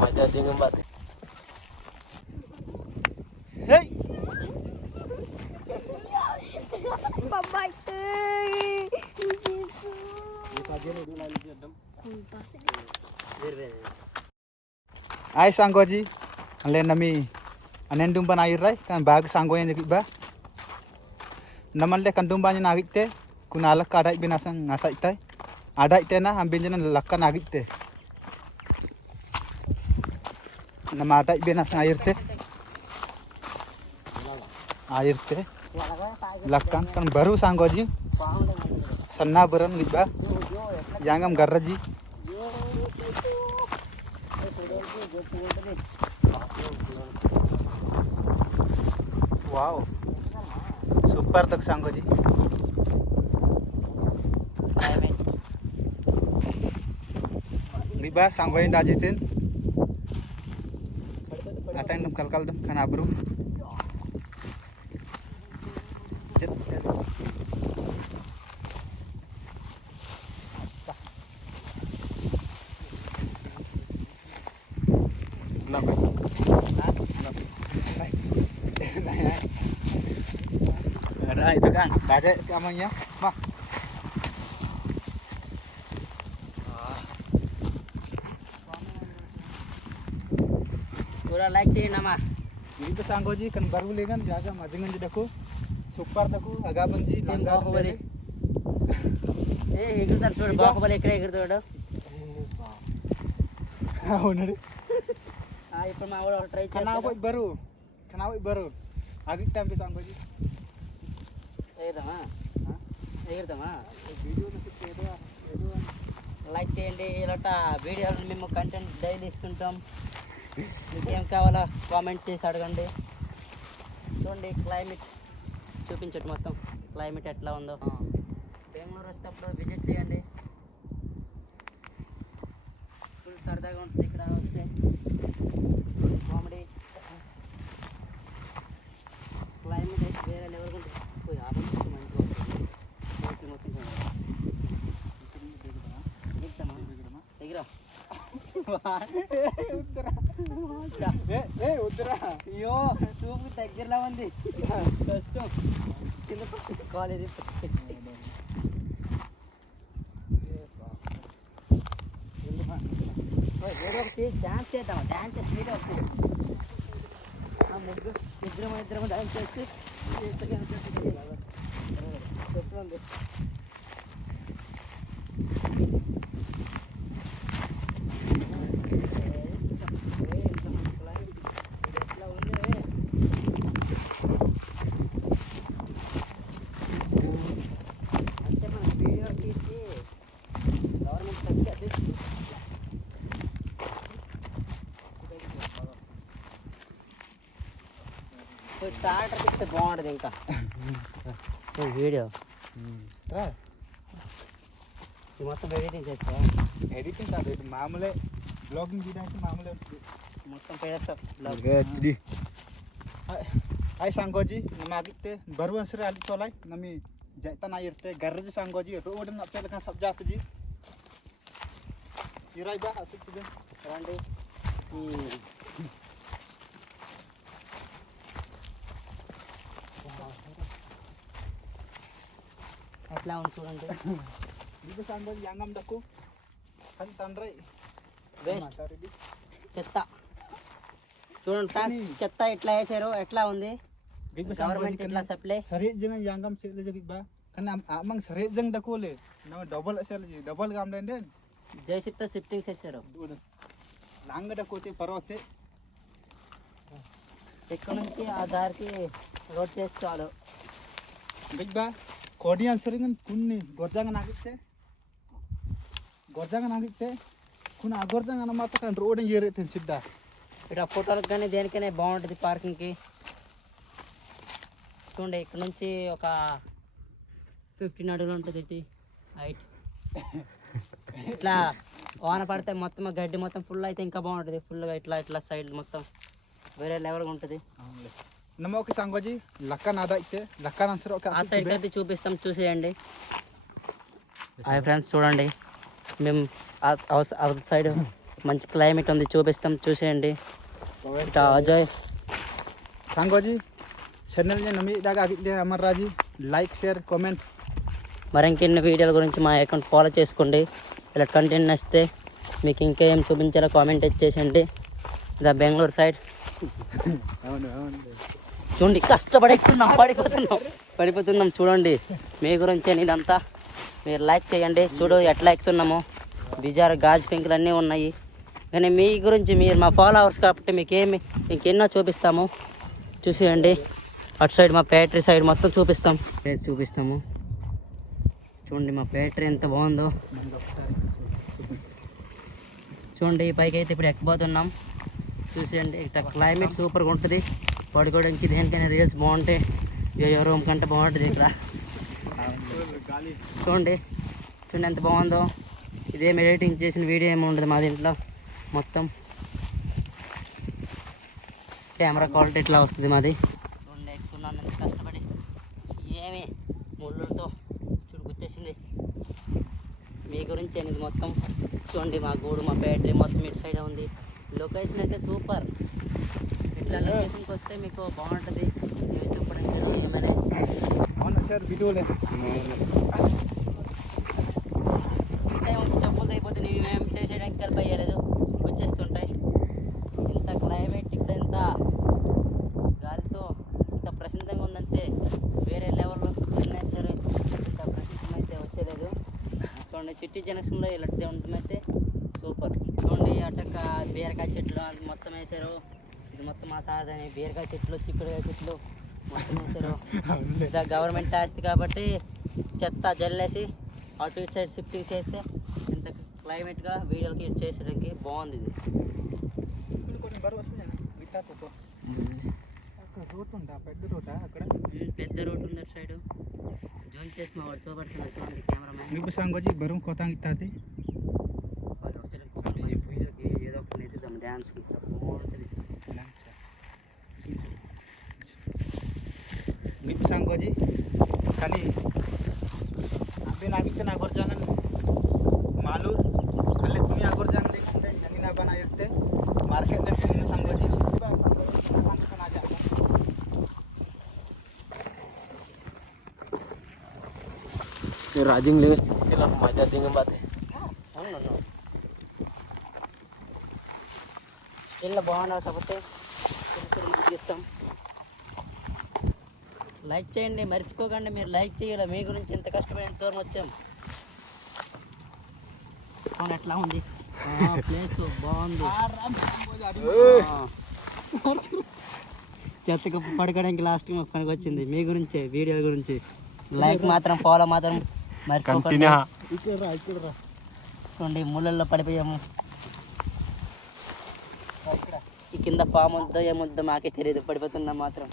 Macam dengan bat. Hey. Bye-bye. Ay sanggo ji. Alen nami anen dumban air rai kan bag sanggo yang jekit ba. Naman le kan dumban yang nagit te kunalak kadai binasang ngasai tai. Adai te na ambin jana lakkan nagit te. Nama adai binasang air te. Air te. Lakkan kan baru sanggo ji. Sanna beran git ba. Yangam garra ji. Wow, super tak sanggo ji. Riba sanggo yang dajitin. Atang dum kal dum kana bro. Ada itu kan, baca namanya, mah. Kurang like sih nama. Ini tuh sanggo ji kan baru lengan jaga majengan ji daku, super daku agak benji langgar boleh. Ikut terus bawa ke balik kerja itu ada. Oh nari. ఇప్పుడు మా ఊళ్ళో try Kenapa baru? Kenapa baru? Agak tempe sanggo ji. ఎగురుదామా ఎగురుదామా Video nasib kedo. Like చేయండి ఇలాంటి వీడియోలు మేము content daily ఇస్తుంటాం మీకు ఏం కావాలో కామెంట్ చేసి అడగండి చూడండి క్లైమేట్ చూపించండి మొత్తం క్లైమేట్ ఎట్లా ఉందో బెంగళూరు వచ్చేటప్పుడు విజిట్ చేయండి ఫుల్ సరదాగా ఉంటుంది ఇక్కడ వస్తే కామెడీ క్లైమేట్ అయితే వేరే లెవెల్గా ఉంటుంది పోయి ఆపండి మంచిగా మొత్తం ఎగిరా Udra. అయ్యో చూపు దగ్గరలో ఉంది కష్టం కింద కాలేజీ ఒకటి డ్యాన్స్ చేద్దాం డ్యాన్స్ మీరే వస్తుంది ముగ్గురు ఇద్దరం డ్యాన్స్ చేసి చెప్తుంది అంటే మన వీడియో తీసి గవర్నమెంట్ సబ్సిడీ స్టార్టర్ ఇస్తే బాగుంటుంది ఇంకా వీడియో మొత్తం ఎడిటింగ్ చేస్తా ఎడిటింగ్ కాదు ఇది మామూలే బ్లాగింగ్ చేయడానికి మామూలే మొత్తం పెడతా Hai sanggoji namagite baruan sira ali solai nami jaitan airte garraji sanggoji road na pel kan subject ji irai ba asuk tugen రండి ఎట్లా ఉంది చూడండి ఇది sanggoji yangam daku kan tandrai waste చెత్త చూడండి ఫ్రెండ్స్ చెత్త ఎట్లా వేసారు ఎట్లా ఉంది గవర్నమెంట్ ఎట్లా supply sari jangan yangam sila jagi ba kan amang sari jang daku le na double sel ji double gam den den జేసీబీతో షిఫ్టింగ్ చేశారు nang daku te parote ఇక్కడ నుంచి ఆ దారికి రోడ్ చేసి చాలు big ba kodian seringan kunni gorjangan agite kun agorjangan mata kan road yere ten sidda ఇక్కడ ఫోటోలకు కానీ దేనికైనా బాగుంటుంది పార్కింగ్కి చూడండి ఇక్కడ నుంచి ఒక 15 అడుగులు ఉంటుంది ఇటు హైట్ ఇట్లా వాన పడితే మొత్తం గడ్డి మొత్తం ఫుల్ అయితే ఇంకా బాగుంటుంది ఫుల్గా ఇట్లా ఇట్లా సైడ్ మొత్తం వేరే లెవెల్గా ఉంటుంది నమోకి సంగోజీ లక్క నాదా అయితే లక్క నన్సరు ఒక ఆ సైడ్ అయితే చూపిస్తాం చూసేయండి హాయ్ ఫ్రెండ్స్ చూడండి మేము అవుట్ సైడ్ మంచి క్లైమేట్ ఉంది, చూపిస్తాం, చూసేయండి. ఇట్లా అజయ్ सांगोजी चैनल ने नमी दागा आगिते अमर राजी लाइक शेयर कमेंट మరింకెన్ని వీడియోల గురించి మా అకౌంట్ ఫాలో చేసుకోండి. ఇలా కంటెంట్ నచ్చితే మీకు ఇంకా ఏం చూపించాలో కామెంట్ చేసేయండి. ఇదా బెంగళూరు సైడ్ చూడండి, కష్టపడి ఎక్కుతున్నాం, పడిపోతున్నాం చూడండి. మీ గురించే ఇదంతా. మీరు లైక్ చేయండి. చూడు ఎట్లా ఎక్కుతున్నామో. బిజార్ గాజు పెంకులు అన్నీ ఉన్నాయి. కానీ మీ గురించి, మీరు మా ఫాలోవర్స్ కాబట్టి ఇంకెన్నో చూపిస్తాము, చూసేయండి. అటు సైడ్ మా ఫ్యాక్టరీ సైడ్ మొత్తం చూపిస్తాము. చూడండి మా ఫ్యాక్టరీ ఎంత బాగుందో. చూడండి పైకి అయితే ఇప్పుడు ఎక్కబోతున్నాం, చూసేయండి. ఇట్లా క్లైమేట్ సూపర్గా ఉంటుంది. పడుకోవడానికి దేనికైనా రీల్స్ బాగుంటాయి. ఏ రూమ్ కంటే బాగుంటుంది ఇక్కడ. చూడండి ఎంత బాగుందో. ఇదేం ఎడిటింగ్ చేసిన వీడియో ఏమి ఉండదు మా దీంట్లో. మొత్తం కెమెరా క్వాలిటీ ఇట్లా వస్తుంది మాది. చూడండి ఎక్కుతున్నాను ఎంత కష్టపడి. ఏమి ముళ్ళతో గుచ్చేసింది. మీ గురించి అనేది మొత్తం చూడండి. మా గూడు, మా ఫ్యాక్టరీ మొత్తం ఇటు సైడ్ ఉంది. లొకేషన్ అయితే సూపర్. ఇట్లా లొకేషన్కి వస్తే మీకు బాగుంటుంది. మీరు చెప్పడానికి ఏమైనా చెప్పులు అయిపోతే మేము చేసేయడానికి కలిపి అయ్యలేదు, వచ్చేస్తుంటాయి. ఇంత క్లైమేట్ ఇక్కడ ఎంత గాలితో ఇంత ప్రశాంతంగా ఉందంటే వేరే లెవెల్లో నేచర్ ఇంత ప్రశాంతం అయితే వచ్చేలేదు. చూడండి సిటీ జంక్షన్లో ఇలాంటిదే ఉంటుందైతే సూపర్. చూడండి అటక బీరకాయ చెట్లు అది మొత్తం వేసారు. ఇది మొత్తం మా సాధన బీరకాయ చెట్లు, చిక్కుడుకాయ చెట్లు మొత్తం వేసారు. ఇది గవర్నమెంట్ ఆస్తి కాబట్టి చెత్త జల్లేసి అటు ఇటు సైడ్ షిఫ్టింగ్ చేస్తే ఇంత క్లైమేట్గా వీడియోలకి చేసేయడానికి బాగుంది. ఇది పెద్ద రోడ్ ఉంది అటు సైడ్. జూన్ చేసి మా వాడు చూపడుతున్నాడు చూడండి కెమెరామెన్. सांगोजी बरू कोतांग इत्ताती ఏదో ఒకటి నేర్చుదాం డ్యాన్స్కి బాగుంటుంది. gitu सांगोजी kali abe nagite nagor jangan malur kale tumi agor jangan dekante jangin aba na irte market le pin सांगोजी ये राजिंग ले चला मजा देंगे बात है. ఇలా బాగున్నారు కాబట్టి ఇస్తాం. లైక్ చేయండి, మర్చిపోకండి. మీరు లైక్ చేయాలి. మీ గురించి ఎంత కష్టమైన దూరం వచ్చాం. అవును ఎట్లా ఉంది ప్లేస్ బాగుంది. చెత్తకు పడుకోవడానికి లాస్ట్ పనికి వచ్చింది. మీ గురించే వీడియో గురించి. లైక్ మాత్రం ఫాలో మాత్రం మర్చిపోకండి. చూడండి ముళ్ళల్లో పడిపోయాము. ఈ కింద పాము ఉందో ఏముందో మాకే తెలియదు, పడిపోతున్నాం మాత్రం.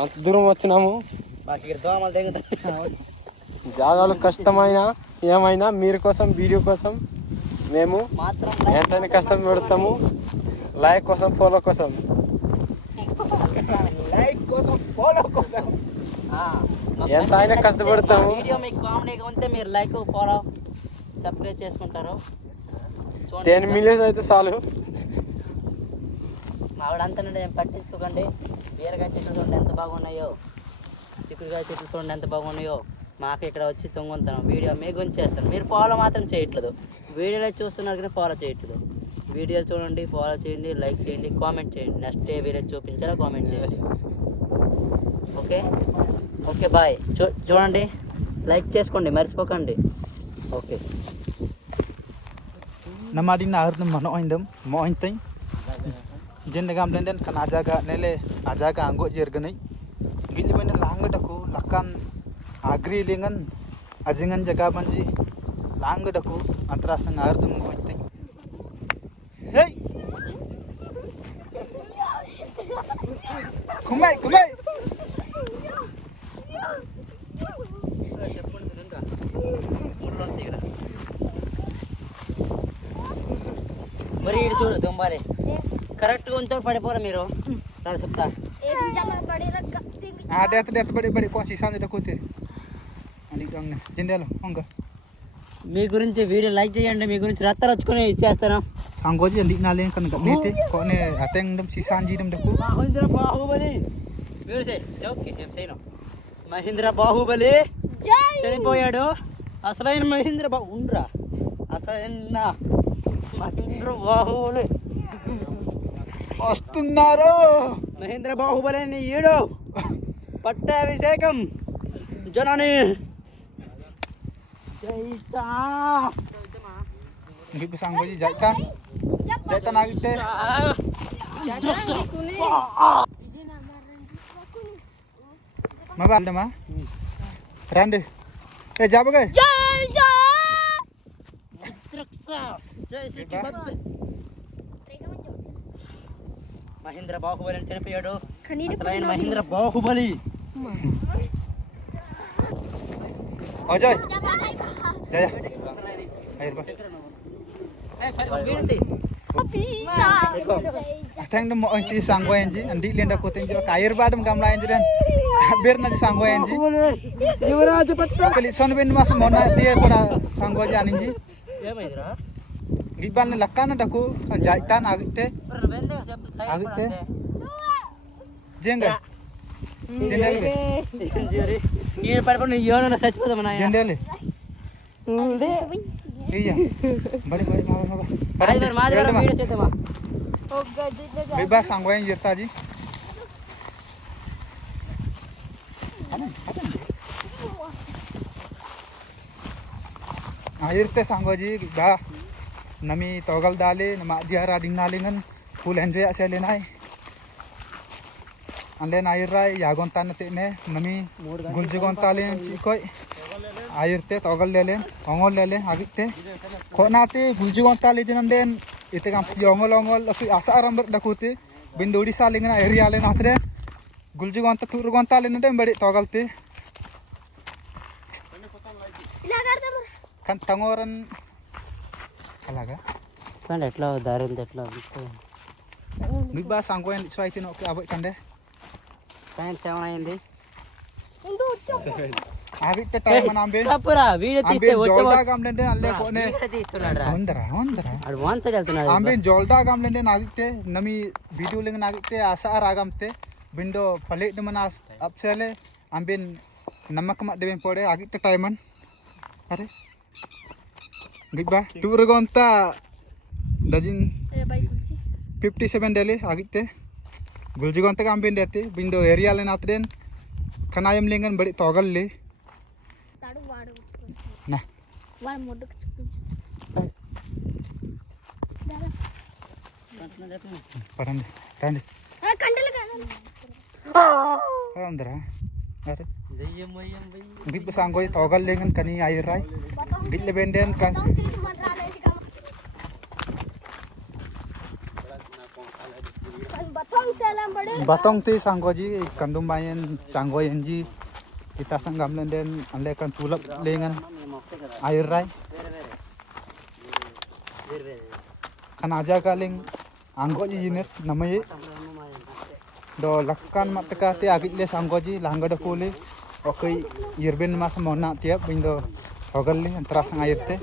అంత దూరం వచ్చినాము. మాకు దోమలు తెగుతాయి. జాగాలు కష్టమైనా ఏమైనా మీరు కోసం వీడియో కోసం మేము మాత్రం వెంటనే కష్టం పెడతాము. లైక్ కోసం ఫాలో కోసం. ఎంత అయినా కష్టపడతాము. వీడియో మీకు కామెడీగా ఉంటే మీరు లైక్ ఫాలో సబ్స్క్రైబ్ చేసుకుంటారు. 10 మిలియన్స్ అయితే చాలు. మావిడంతా ఏం పట్టించుకోకండి. బీరకాయ చెట్లు చూడండి ఎంత బాగున్నాయో, చిక్కుడుకాయ చెట్లు చూడండి ఎంత బాగున్నాయో. మాకు ఇక్కడ వచ్చి తొంగుతాను వీడియో మీ గురించి చేస్తాను. మీరు ఫాలో మాత్రం చేయట్లేదు. వీడియోలో చూస్తున్నారు కానీ ఫాలో చేయట్లేదు. వీడియోలు చూడండి, ఫాలో చేయండి, లైక్ చేయండి, కామెంట్ చేయండి. నెక్స్ట్ ఏ వీడియో చూపించాలో కామెంట్ చేయండి. Okay bye. చూడండి, లైక్ చేసుకోండి, మర్చిపోకండి. Okay namadin na ardum mano indam mo intai jen dagam den kan ajaga nele ajaga anggo jerganai gili bane langga daku lakan agri lengan ajingan jaga banji langga daku antara sang ardum mo intai hey kumai మరి ఇటు చూడు దుంబారే కరెక్ట్గా ఉంటే పడిపోరా మీరు. చెప్తా ada tu balik kau sisa tu dah kote. Adik dong ni jendela, enggak. మీ గురించి video like చేయండి, మీ గురించి రత్తాలు వచ్చుకొని ఇచ్చేస్తాను. Sanggoji yang dikenalin kan enggak mete kok ne ateng dem sisan ji dem daku. Mahindra Baahubali మీరు జోక్ ఏం చేయను. మహేంద్ర బాహుబలి చనిపోయాడు. అసలైన మహేంద్ర ఉండరా అసలైన మహేంద్ర బాహుబలి వస్తున్నారు. మహేంద్ర బాహుబలి అని ఈడు పట్టాభిషేకం జనని జైసా Nggih sanggoji jaitan. Jaitan agite. Mabal dema. Rande. Jab gay. Mahindra Baahubali అని చనిపోయాడు. అసలైన Mahindra Baahubali. Ojay. Jaya. Air ba. Ateng dem mo si sanggoyen ji andi lenda ko tenjo air ba dem gamla enji dan. Bir na ji sanggoyen ji. యువరాజు పట్ట Kali son ben mas mona dia pada sanggoji anin ji. ఏమైందిరా Giban ne lakkan daku jaitan agite. Agite. Jengga. Jendele. ఈయన పడిపోయి ఏమన్నా చచ్చిపోతామన్నా Jendele. Iya. Balik balik mama. మాది video చేద్దామా Bebas sanggoyen jirta ji. Air teh sanggoji ba nami togal dale nama dia rading nalingan full enjoy asale nai. Alen air rai yagon tan te ne nami guljugon talen chikoi air te togal lele ongol lele agite khona te guljugon tale jinanden ite kam ongol ongol asu asa aram dakuti bindodi salingan area le natre guljugon ta turgon tale nende badi togal te kan tangoran alaga చూడండి ఎట్లా దారి ఉంది ఎట్లా Miba sanggoyen swaitin oke abot kande science ఏమైనా అయింది agit te time ambe తప్పురా video ambe తీస్తే jolda gamlende alle kone video తీస్తున్నాడు రా ondra అడు వన్ సైడ్ వెళ్తున్నాడు ambe jolda gamlende nagite nami video leng nagite asa aragamte bindo pale de manas apsele ambe namak mak deben pode agite time an are giba turgonta dajin 57 dele agite guljigonta gambe dete bindo area le natren kanayam lengan badi togal le nah parande rande parandra are git sanggoy togal lengan kani air rai git le benden kan batong ti sanggoji kandum bayen sanggoyen ji kita sanggam lenden alle kan tulap lengan air rai kan aja kaling anggoji jinet namaye do lakkan matka ti agit le sanggoji langga da pole okai irben mas mona tiap bindo hogal le antara sang air te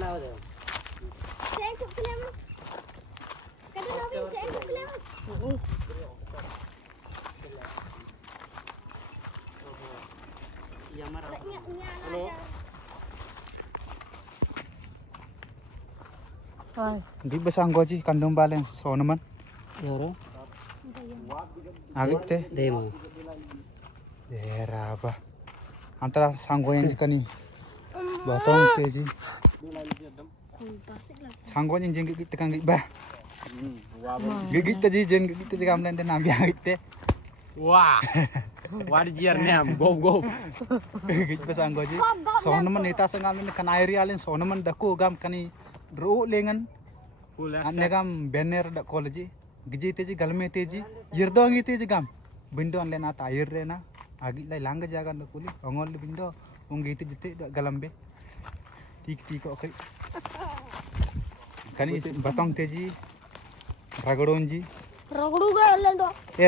Di besanggoji kandung balen sonaman ఎవరు agite దేమో deraba antara sanggoyen jikani botong teji sanggoyen jeng gigit tekan gigba gigit teji jeng gigit teji gamlen den ambi agite wah warjiar nem go go gigit besanggoji sonaman ita sangamen kan airi alen sonaman daku gam kani ru lengan anne gam banner da college giji teji galme teji yirdongi teji gam bindo anle na ta air rena agi lai lang jaga na kuli ongol bindo ungi teji te galambe tik tik okai kani batong teji ragadonji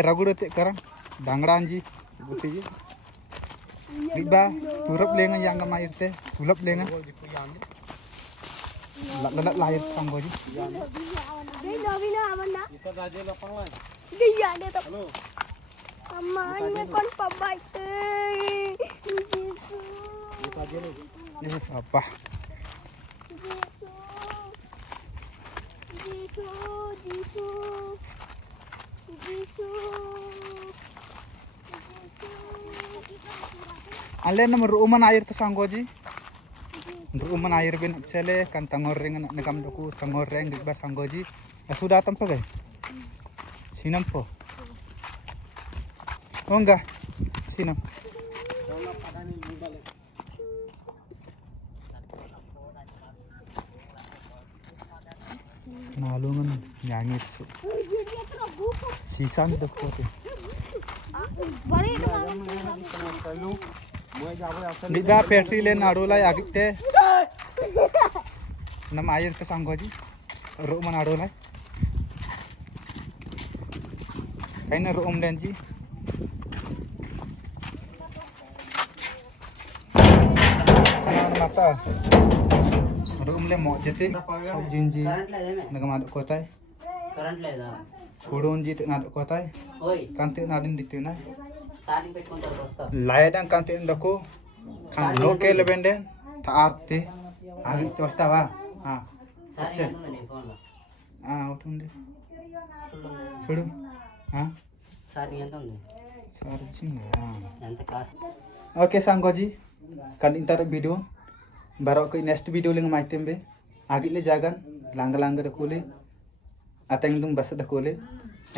ragudo te karang dangranji teji liba turap lengan yang gam air te tulap lengan Lalat lahir sanggoji. Bina aman na. Dia dia tak. Aman kon pabay. Ini apa? Alen nomor rumah air tu sanggoji. Rumah air bin sele kan tangoreng nak negam doku tangoreng di bas sanggoji. Sudah datang pakai. Sinam po. Oh enggak. Sinam. Nalungan nyanyi tu. Sisa ni dokter tu. Bari Lidah perti le narulai agite. Nama air ke sanggoji. Rumah narulai. Kain rum denji. Mata. Rum le mau jadi. Jinji. Current లేదేమే Nagam aduk kotai. Current లేదా Kurun ji tak aduk kotai. ఓయ్ Kanti nadin ditu na. సాలింగ్ పెట్టుకున్న తర్వాత వస్తా Layadan kanti ndaku. Kan lokel bende. Taarti. Agis tosta wa. Ah. సాలింగ్ ఎంత ఉంది నీ ఫోన్లో Ah, utunde. Sudu. Ah. సాలింగ్ ఎంత ఉంది Charging ya. ఎంత cost Oke sanggoji. Kan intar video. Barok ke next video ling maitem be. Agit le jagan. Langga-langga da kule. Ateng dum basa da kule.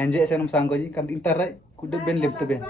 Enjoy senam sanggoji kan intar rai kudu ben lip ben.